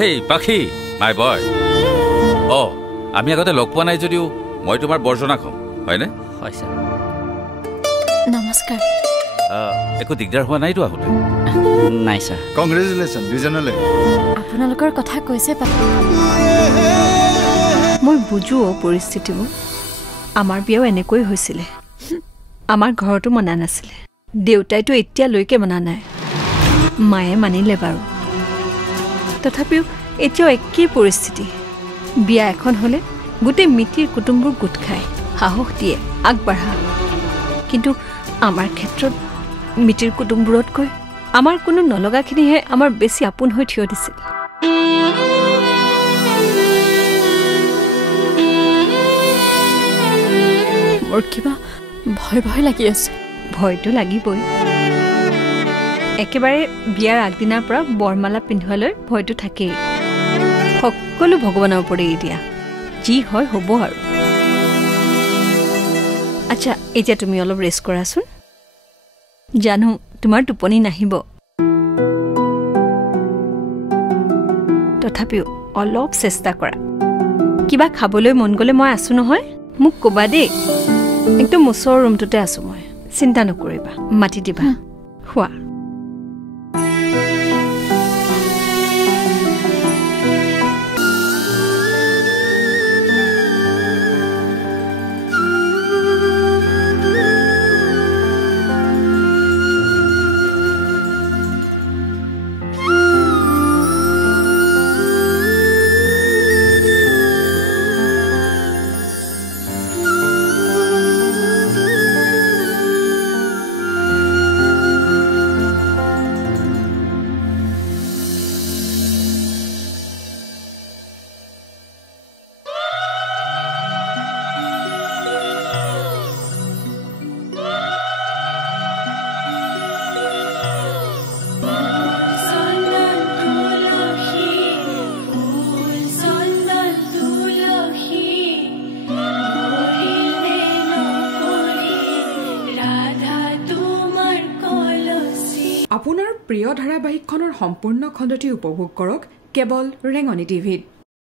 হেই পাখি মাই বয় আমি আগতে লগ পোৱা নাই যদিও মই তোমাৰ বৰ্জনা কম হয়নে হয় ছাৰ নমস্কাৰ একো দিগদাৰ হোৱা নাইতো আহোঁতে নাই ছাৰ কংগ্ৰেচুলেশ্যন দুজনলৈ আপোনালোকৰ কথা কৈছে মই বুজো পৰিস্থিতিবোৰ আমাৰ বিয়াও এনেকৈ হৈছিলে আমাৰ ঘৰতো মনা নাছিলে দেউতাইতো এতিয়ালৈকে মনা নাই মায়ে মানিলে বাৰু তথাপিও এতিয়াও একেই পৰিস্থিতি বিয়া এখন হ'লে গোটেই মিতিৰ কুটুমবোৰ গোট খায় সাহস দিয়ে আগবাঢ়া কিন্তু আমাৰ ক্ষেত্ৰত মিতিৰ কুটুমবোৰতকৈ আমাৰ কোনো নলগাখিনিহে আমাৰ বেছি আপোন হৈ থিয় দিছিল মোৰ কিবা ভয় ভয় লাগি আছে ভয়টো লাগিবই একেবাৰে বিয়াৰ আগদিনাৰ পৰা বৰমালা পিন্ধোৱালৈ ভয়টো থাকেই সকলো ভগৱানৰ ওপৰত এৰি দিয়া যি হয় হ'ব আৰু আচ্ছা এতিয়া তুমি অলপ ৰেষ্ট কৰাচোন জানো তোমাৰ টোপনি নাহিব তথাপিও অলপ চেষ্টা কৰা কিবা খাবলৈ মন গ'লে মই আছো নহয় মোক ক'বা দেই একদম ওচৰৰ ৰুমটোতে আছো মই চিন্তা নকৰিবা মাতি দিবা খোৱা আপোনাৰ প্ৰিয় ধাৰাবাহিকখনৰ সম্পূৰ্ণ খণ্ডটি উপভোগ কৰক কেৱল ৰেঙনি টিভিত।